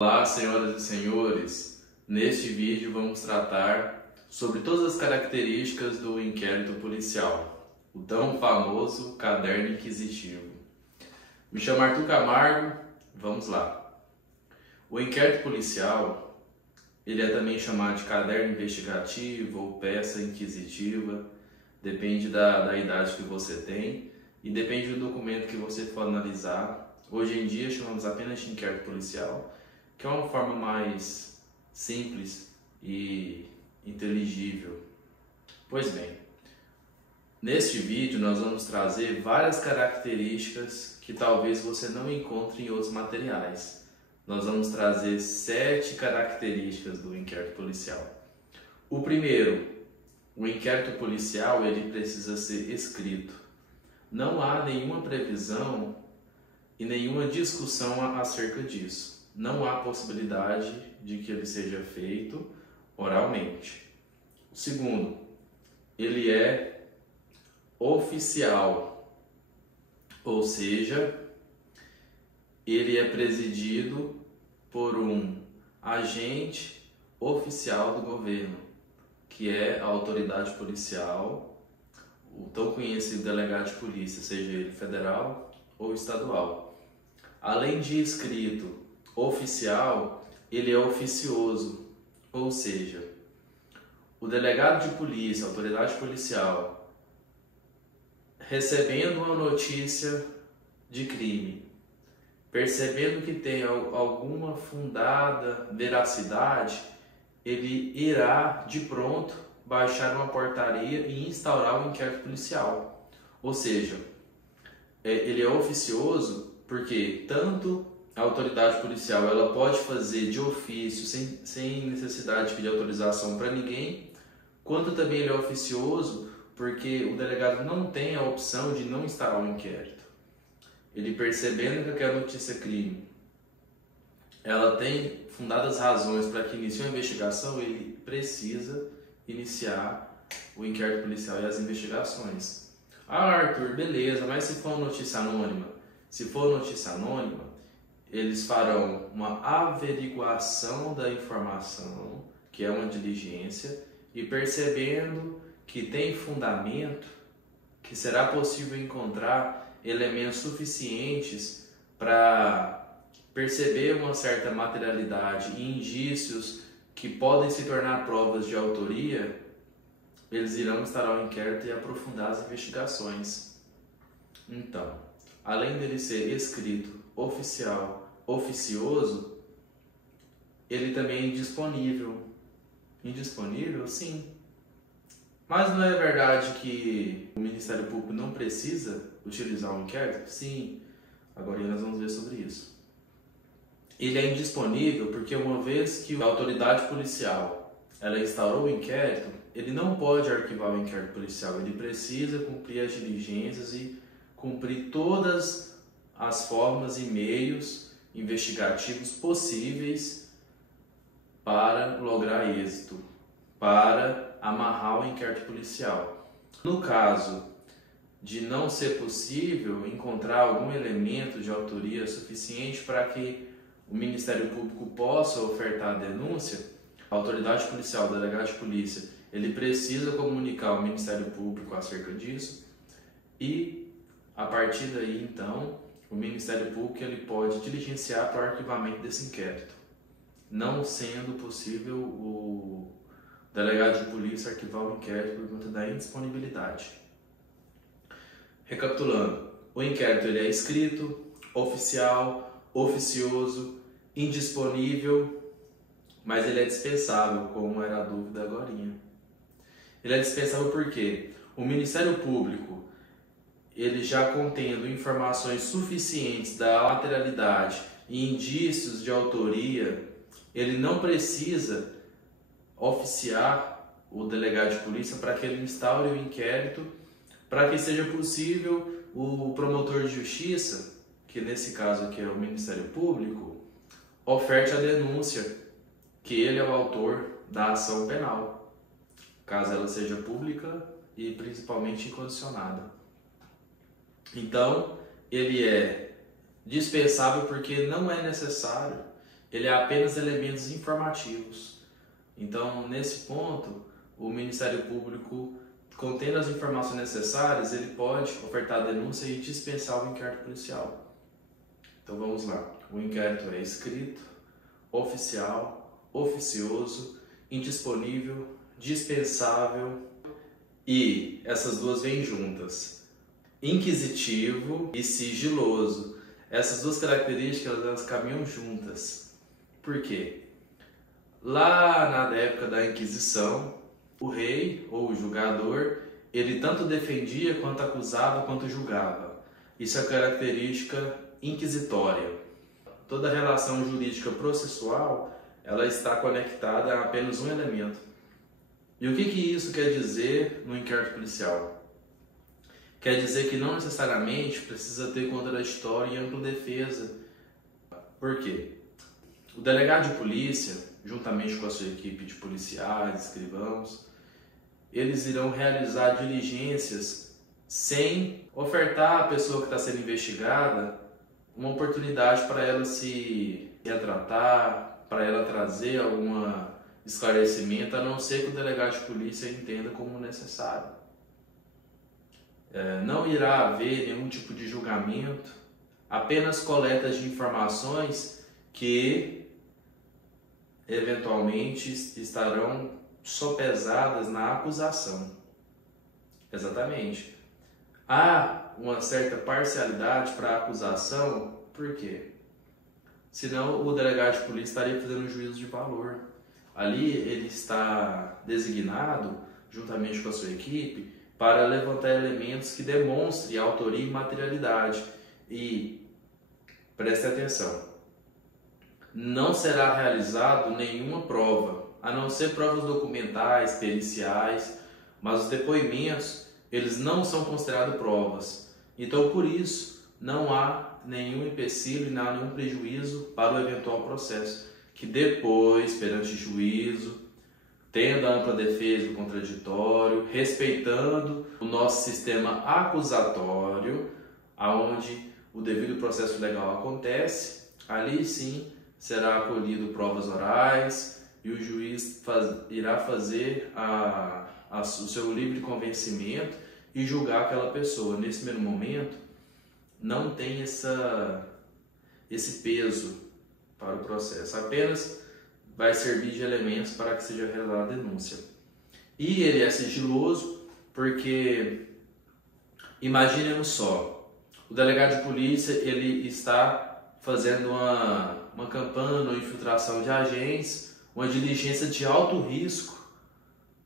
Olá, senhoras e senhores. Neste vídeo vamos tratar sobre todas as características do inquérito policial, o tão famoso caderno inquisitivo. Me chamo Arthur Camargo, vamos lá. O inquérito policial, ele é também chamado de caderno investigativo ou peça inquisitiva, depende da idade que você tem e depende do documento que você for analisar. Hoje em dia chamamos apenas de inquérito policial, que é uma forma mais simples e inteligível. Pois bem, neste vídeo nós vamos trazer várias características que talvez você não encontre em outros materiais. Nós vamos trazer 7 características do inquérito policial. O primeiro, o inquérito policial ele precisa ser escrito. Não há nenhuma previsão e nenhuma discussão acerca disso. Não há possibilidade de que ele seja feito oralmente. O segundo, ele é oficial, ou seja, ele é presidido por um agente oficial do governo, que é a autoridade policial, o tão conhecido delegado de polícia, seja ele federal ou estadual. Além de escrito oficial, ele é oficioso, ou seja, o delegado de polícia, a autoridade policial, recebendo uma notícia de crime, percebendo que tem alguma fundada veracidade, ele irá de pronto baixar uma portaria e instaurar o inquérito policial. Ou seja, ele é oficioso porque tanto a autoridade policial ela pode fazer de ofício, sem necessidade de pedir autorização para ninguém, quanto também ele é oficioso porque o delegado não tem a opção de não instaurar o inquérito. Ele percebendo que aquela notícia crime ela tem fundadas razões para que inicie uma investigação, ele precisa iniciar o inquérito policial e as investigações. Ah, Arthur, beleza, mas se for notícia anônima? Se for notícia anônima, eles farão uma averiguação da informação, que é uma diligência, e percebendo que tem fundamento, que será possível encontrar elementos suficientes para perceber uma certa materialidade e indícios que podem se tornar provas de autoria, eles irão instaurar o inquérito e aprofundar as investigações. Então, além dele ser escrito, oficial, oficioso, ele também é indisponível. Indisponível? Sim. Mas não é verdade que o Ministério Público não precisa utilizar um inquérito? Sim. Agora nós vamos ver sobre isso. Ele é indisponível porque uma vez que a autoridade policial ela instaurou o inquérito, ele não pode arquivar o inquérito policial. Ele precisa cumprir as diligências e cumprir todas as formas e meios investigativos possíveis para lograr êxito, para amarrar o inquérito policial. No caso de não ser possível encontrar algum elemento de autoria suficiente para que o Ministério Público possa ofertar a denúncia, a autoridade policial, o delegado de polícia, ele precisa comunicar ao Ministério Público acerca disso e, a partir daí, então, o Ministério Público ele pode diligenciar para o arquivamento desse inquérito, não sendo possível o delegado de polícia arquivar o inquérito por conta da indisponibilidade. Recapitulando, o inquérito ele é escrito, oficial, oficioso, indisponível, mas ele é dispensável, como era a dúvida agorinha. Ele é dispensável porque o Ministério Público, ele já contendo informações suficientes da materialidade e indícios de autoria, ele não precisa oficiar o delegado de polícia para que ele instaure o inquérito, para que seja possível o promotor de justiça, que nesse caso aqui é o Ministério Público, oferte a denúncia que ele é o autor da ação penal, caso ela seja pública e principalmente incondicionada. Então, ele é dispensável porque não é necessário ele é apenas elementos informativos. Então, nesse ponto, o Ministério Público, contendo as informações necessárias, ele pode ofertar a denúncia e dispensar o inquérito policial. Então vamos lá. O inquérito é escrito, oficial, oficioso, indisponível, dispensável e essas duas vêm juntas. Inquisitivo e sigiloso. Essas duas características elas caminham juntas. Por quê? Lá na época da Inquisição, o rei ou o julgador, ele tanto defendia quanto acusava quanto julgava. Isso é característica inquisitória. Toda relação jurídica processual, ela está conectada a apenas um elemento. E o que isso quer dizer no inquérito policial? Quer dizer que não necessariamente precisa ter contraditório e ampla defesa. Por quê? O delegado de polícia, juntamente com a sua equipe de policiais, escrivãos, eles irão realizar diligências sem ofertar à pessoa que está sendo investigada uma oportunidade para ela se retratar, para ela trazer algum esclarecimento, a não ser que o delegado de polícia entenda como necessário. Não irá haver nenhum tipo de julgamento, apenas coletas de informações que eventualmente estarão sopesadas na acusação. Exatamente. Há uma certa parcialidade para a acusação, por quê? Senão o delegado de polícia estaria fazendo um juízo de valor. Ali ele está designado, juntamente com a sua equipe, para levantar elementos que demonstrem autoria e materialidade. E preste atenção, não será realizado nenhuma prova, a não ser provas documentais, periciais, mas os depoimentos eles não são considerados provas. Então, por isso, não há nenhum empecilho e não há nenhum prejuízo para o eventual processo, que depois, perante juízo, tendo a ampla defesa do contraditório, respeitando o nosso sistema acusatório, aonde o devido processo legal acontece, ali sim será acolhido provas orais e o juiz irá fazer o seu livre convencimento e julgar aquela pessoa. Nesse mesmo momento, não tem esse peso para o processo, apenas vai servir de elementos para que seja realizada a denúncia. E ele é sigiloso porque, imaginemos só, o delegado de polícia ele está fazendo uma campanha ou infiltração de agentes, uma diligência de alto risco,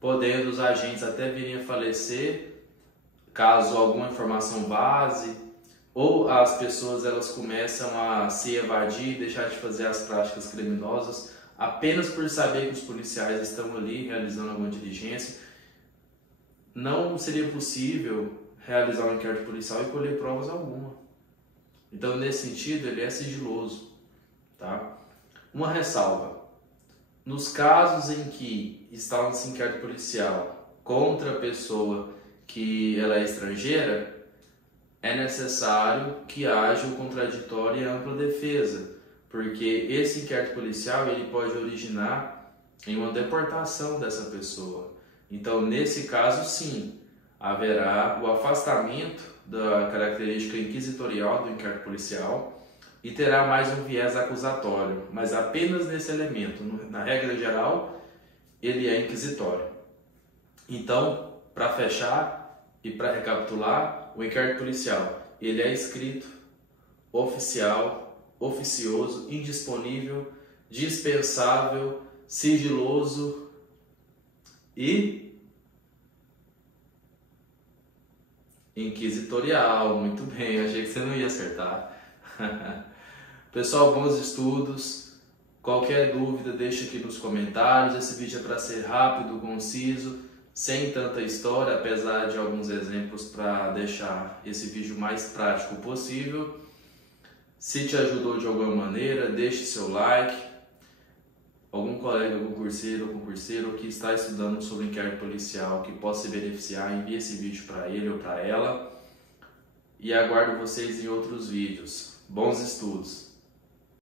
podendo os agentes até virem a falecer, caso alguma informação vaze, ou as pessoas elas começam a se evadir, deixar de fazer as práticas criminosas, apenas por saber que os policiais estão ali realizando alguma diligência. Não seria possível realizar um inquérito policial e colher provas alguma. Então, nesse sentido, ele é sigiloso. Tá? Uma ressalva. Nos casos em que está um inquérito policial contra a pessoa que ela é estrangeira, é necessário que haja o contraditório e a ampla defesa, porque esse inquérito policial ele pode originar em uma deportação dessa pessoa. Então, nesse caso, sim, haverá o afastamento da característica inquisitorial do inquérito policial e terá mais um viés acusatório, mas apenas nesse elemento. Na regra geral, ele é inquisitório. Então, para fechar e para recapitular, o inquérito policial ele é escrito, oficial, oficioso, indisponível, dispensável, sigiloso e inquisitorial. Muito bem, achei que você não ia acertar. Pessoal, bons estudos. Qualquer dúvida deixa aqui nos comentários. Esse vídeo é para ser rápido, conciso, sem tanta história, apesar de alguns exemplos para deixar esse vídeo mais prático possível. Se te ajudou de alguma maneira, deixe seu like. Algum colega concurseiro ou concurseiro que está estudando sobre inquérito policial que possa se beneficiar, envie esse vídeo para ele ou para ela. E aguardo vocês em outros vídeos. Bons estudos!